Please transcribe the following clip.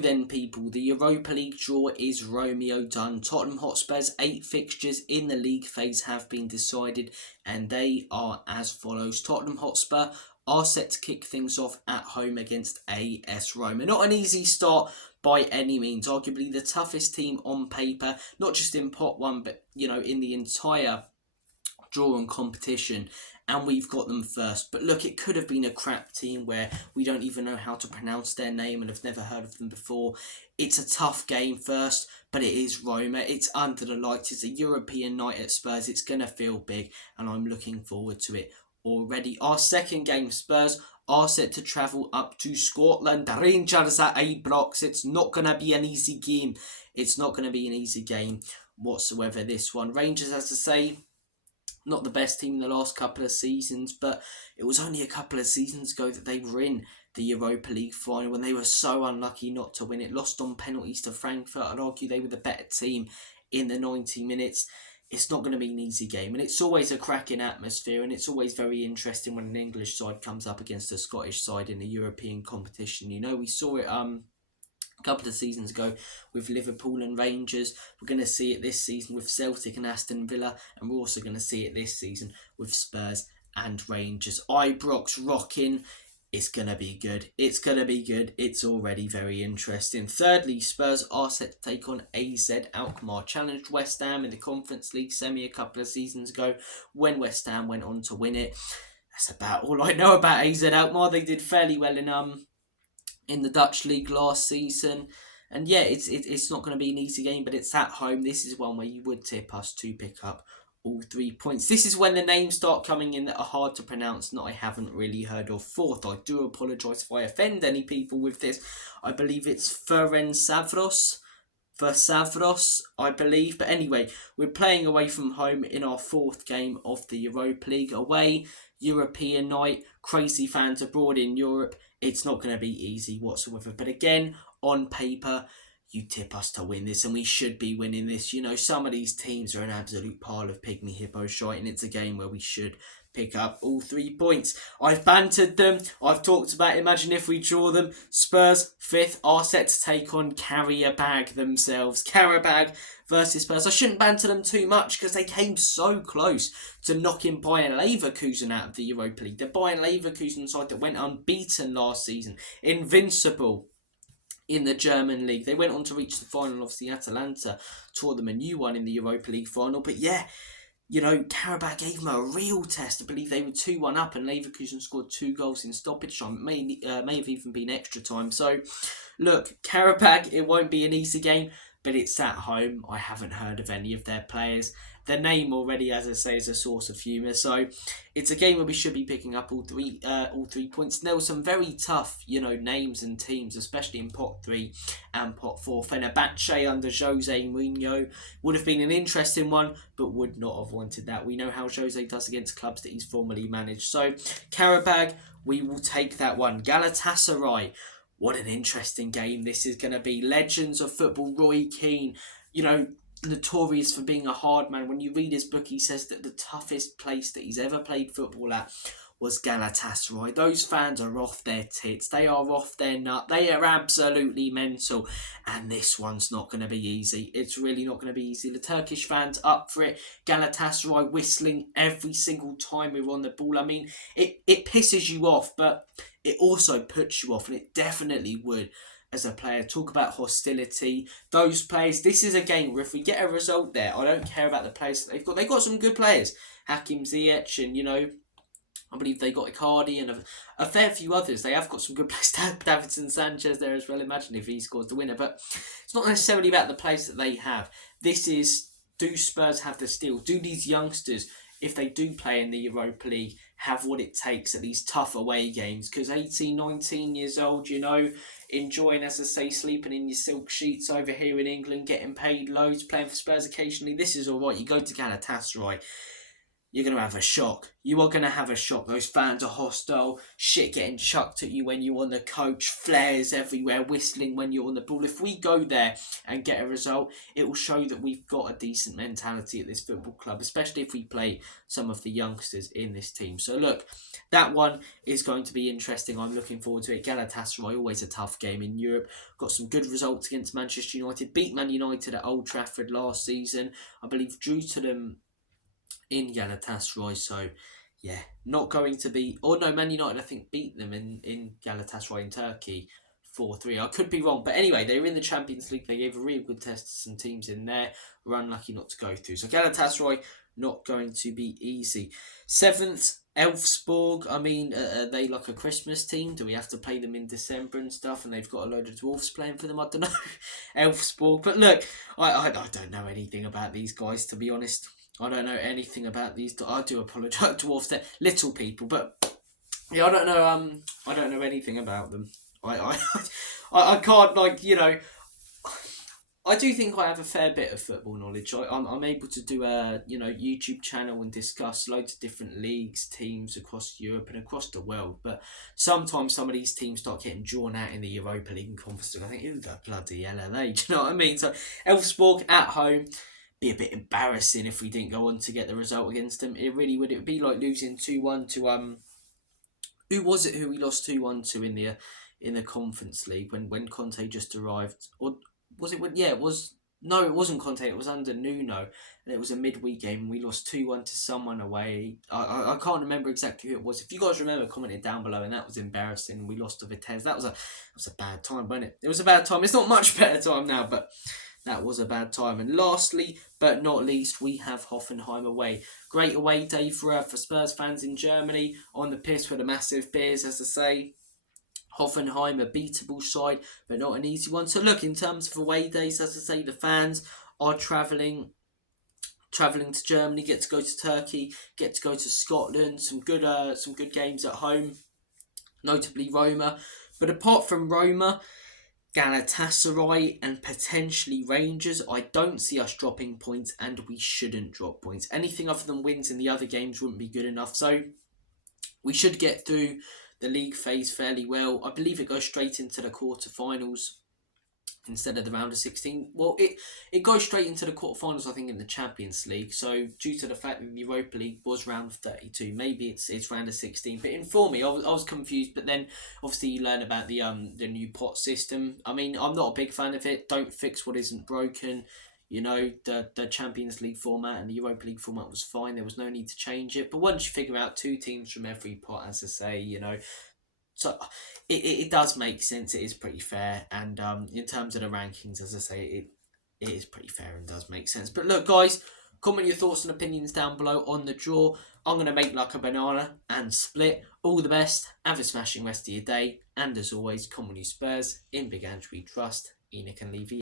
Then people, the Europa League draw is Romeo done. Tottenham Hotspur's 8 fixtures in the league phase have been decided, and they are as follows. Tottenham Hotspur are set to kick things off at home against AS Roma. Not an easy start by any means. Arguably the toughest team on paper, not just in pot 1, but in the entire draw and competition, and we've got them first. But look, it could have been a crap team where we don't even know how to pronounce their name and have never heard of them before. It's a tough game first, but it is Roma. It's under the lights. It's a European night at Spurs. It's going to feel big, and I'm looking forward to it already. Our second game, Spurs are set to travel up to Scotland. The Rangers at Ibrox. It's not going to be an easy game. It's not going to be an easy game whatsoever, this one. Rangers, as I say, not the best team in the last couple of seasons, but it was only a couple of seasons ago that they were in the Europa League final when they were so unlucky not to win it. Lost on penalties to Frankfurt. I'd argue they were the better team in the 90 minutes. It's not going to be an easy game, and it's always a cracking atmosphere, and it's always very interesting when an English side comes up against a Scottish side in a European competition. We saw it a couple of seasons ago with Liverpool and Rangers. We're going to see it this season with Celtic and Aston Villa, and we're also going to see it this season with Spurs and Rangers. Ibrox rocking. It's going to be good. It's going to be good. It's already very interesting. Thirdly, Spurs are set to take on AZ Alkmaar. Challenged West Ham in the Conference League semi a couple of seasons ago when West Ham went on to win it. That's about all I know about AZ Alkmaar. They did fairly well in the Dutch league last season, and yeah, it's not going to be an easy game, but it's at home. This is one where you would tip us to pick up all 3 points. This is when the names start coming in that are hard to pronounce, that I haven't really heard of. Fourth, I do apologise if I offend any people with this. I believe it's Ferencváros, I believe. But anyway, we're playing away from home in our 4th game of the Europa League. Away, European night, crazy fans abroad in Europe. It's not going to be easy whatsoever. But again, on paper, you tip us to win this, and we should be winning this. Some of these teams are an absolute pile of pygmy hippo shite, and it's a game where we should pick up all 3 points. I've bantered them. I've talked about imagine if we draw them. Spurs, 5th, are set to take on Karabag themselves. Karabag versus Spurs. I shouldn't banter them too much because they came so close to knocking Bayern Leverkusen out of the Europa League. The Bayern Leverkusen side that went unbeaten last season. Invincible in the German league. They went on to reach the final. Obviously, Atalanta taught them a new one in the Europa League final. But yeah, Karabag gave them a real test. I believe they were 2-1 up, and Leverkusen scored 2 goals in stoppage time. It may have even been extra time. So, look, Karabag, it won't be an easy game, but it's at home. I haven't heard of any of their players. The name already, as I say, is a source of humour. So it's a game where we should be picking up all 3 points. And there were some very tough, names and teams, especially in pot 3 and pot 4. Fenerbahce under Jose Mourinho would have been an interesting one, but would not have wanted that. We know how Jose does against clubs that he's formerly managed. So Karabag, we will take that one. Galatasaray. What an interesting game this is going to be. Legends of football, Roy Keane, notorious for being a hard man. When you read his book, he says that the toughest place that he's ever played football at was Galatasaray. Those fans are off their tits. They are off their nut. They are absolutely mental. And this one's not going to be easy. It's really not going to be easy. The Turkish fans up for it. Galatasaray whistling every single time we're on the ball. I mean, it pisses you off, but it also puts you off, and it definitely would as a player. Talk about hostility. Those players, this is a game where if we get a result there, I don't care about the players that they've got. They've got some good players. Hakim Ziyech, and I believe they got Icardi and a fair few others. They have got some good players. Davinson Sanchez there as well. Imagine if he scores the winner. But it's not necessarily about the players that they have. This is, do Spurs have the steel? Do these youngsters, if they do play in the Europa League, have what it takes at these tough away games? Because 18, 19 years old, enjoying, as I say, sleeping in your silk sheets over here in England, getting paid loads, playing for Spurs occasionally. This is all right. You go to Galatasaray. you're going to have a shock. You are going to have a shock. Those fans are hostile. Shit getting chucked at you when you're on the coach. Flares everywhere, whistling when you're on the ball. If we go there and get a result, it will show that we've got a decent mentality at this football club, especially if we play some of the youngsters in this team. So look, that one is going to be interesting. I'm looking forward to it. Galatasaray, always a tough game in Europe. Got some good results against Manchester United. Beat Man United at Old Trafford last season. I believe drew to them in Galatasaray. So, yeah, not going to be... Or no, Man United, I think, beat them in Galatasaray in Turkey 4-3. I could be wrong. But anyway, they were in the Champions League. They gave a really good test to some teams in there. Were unlucky not to go through. So Galatasaray, not going to be easy. 7th, Elfsborg. I mean, are they like a Christmas team? Do we have to play them in December and stuff? And they've got a load of dwarfs playing for them? I don't know. Elfsborg. But look, I don't know anything about these guys, to be honest. I don't know anything about these. I do apologise, dwarfs. They're little people, but yeah, I don't know. I don't know anything about them. I can't, like, you know. I do think I have a fair bit of football knowledge. I'm able to do a YouTube channel and discuss loads of different leagues, teams across Europe and across the world. But sometimes some of these teams start getting drawn out in the Europa League and Conference League. I think, who the bloody hell are they? Do you know what I mean? So Elfsborg at home. Be a bit embarrassing if we didn't go on to get the result against them. It really would. It would be like losing 2-1 to who was it who we lost 2-1 to in the Conference League when Conte just arrived? Or was it when it was no, it wasn't Conte, it was under Nuno, and it was a midweek game and we lost 2-1 to someone away. I can't remember exactly who it was. If you guys remember, comment it down below. And that was embarrassing. We lost to Vitesse. That was a bad time, wasn't it? It was a bad time. It's not much better time now, but that was a bad time. And lastly, but not least, we have Hoffenheim away. Great away day for Spurs fans in Germany. On the piss with the massive beers, as I say. Hoffenheim, a beatable side, but not an easy one. So look, in terms of away days, as I say, the fans are travelling to Germany, get to go to Turkey, get to go to Scotland. Some good games at home, notably Roma. But apart from Roma, Galatasaray and potentially Rangers, I don't see us dropping points, and we shouldn't drop points. Anything other than wins in the other games wouldn't be good enough. So we should get through the league phase fairly well. I believe it goes straight into the quarterfinals instead of the round of 16. Well, it goes straight into the quarterfinals, I think, in the Champions League. So due to the fact that the Europa League was round of 32, maybe it's round of 16. But inform me, I was confused. But then obviously you learn about the new pot system. I mean, I'm not a big fan of it. Don't fix what isn't broken. You know, the Champions League format and the Europa League format was fine. There was no need to change it. But once you figure out 2 teams from every pot, as I say, you know, so it does make sense. It is pretty fair. And in terms of the rankings, as I say, it is pretty fair and does make sense. But look, guys, comment your thoughts and opinions down below on the draw. I'm going to make like a banana and split. All the best. Have a smashing rest of your day. And as always, come on you Spurs. In Big Ange we trust. Enoch and Levy.